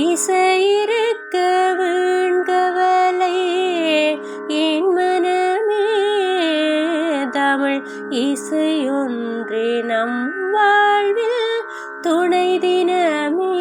இசையிருக்க வீண்கவலை என் மனமே, தமிழ் இசையொன்றே நம் வாழ்வில் துணை தினமே.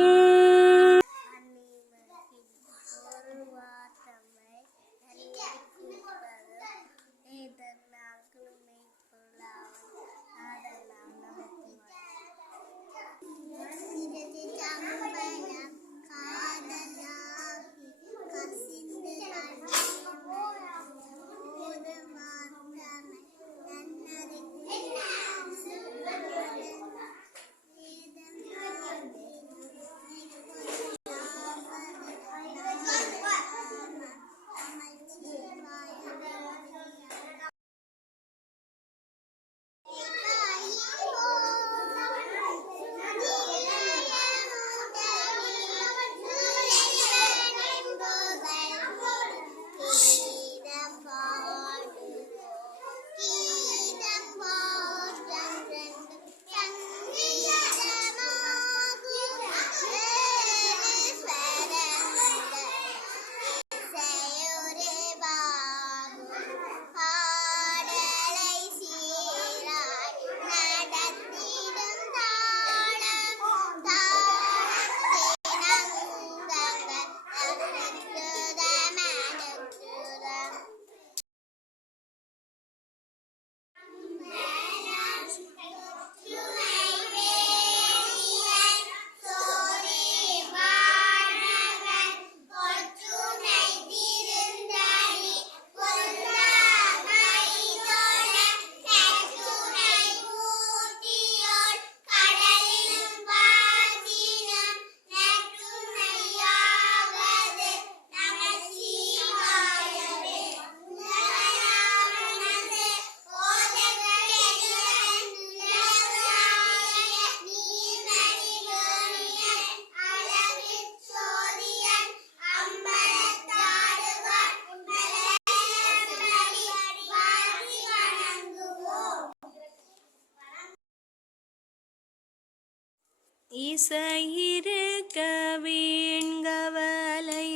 இசையிருக்க வீண்கவலை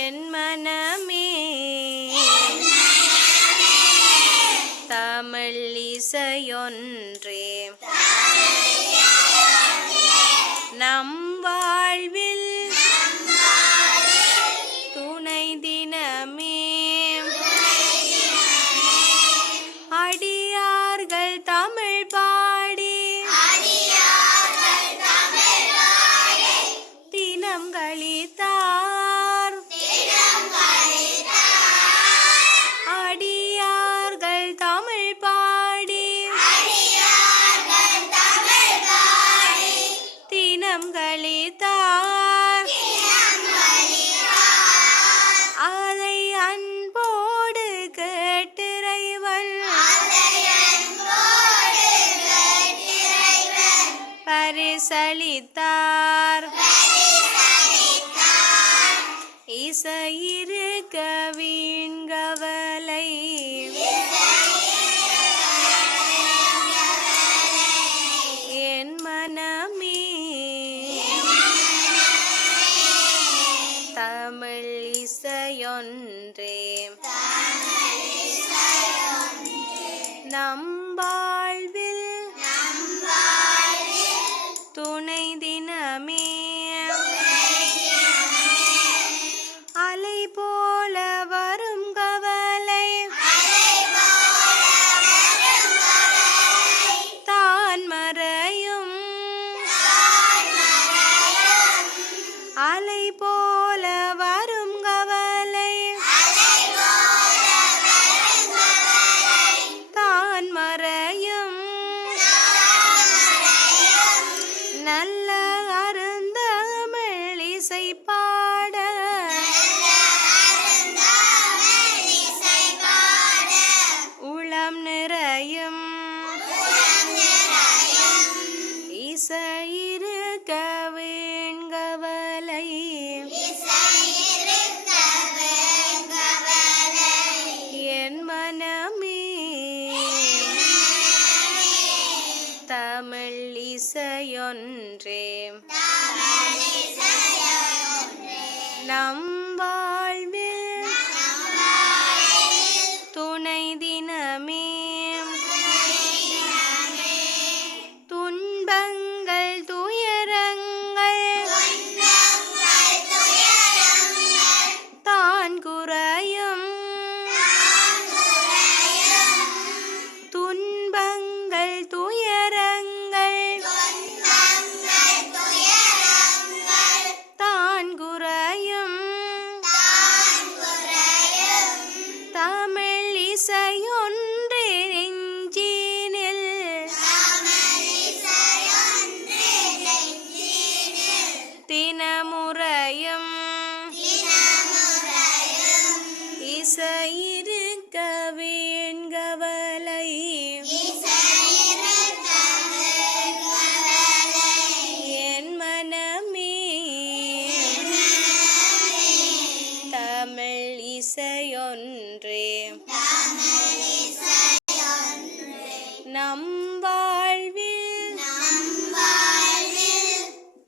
என் மனமே, தமிழ் இசையொன்றே நம் வாழ்வில் துணை தினமே. அடியார்கள் தமிழ் பாடி தினம் களித்தார், அடியார்கள் தமிழ் பாடி தினம் களித்தார். அதை அன்போடு கேட்டிறைவன் பரிசளித்தார். இசையிருக்க வீண்கவலை என் மனமே, தமிழ் இசையொன்றே நம் வாழ்வில் துணை தினமே. இசையொன்றே நம் வாழ்வில் துணை தினமே துன்பங்கள் துயரங்கள் தான் குறையும் துன்பங்கள் துயரங்கள் தான் குறையும் தமிழ் இசையொன்றே நெஞ்சினில் தினமுறையும் இசையிருக்க வேண்கவலை என் மனமே தமிழ் இசையொன்றே நம் வாழ்வில்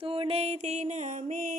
துணை தினமே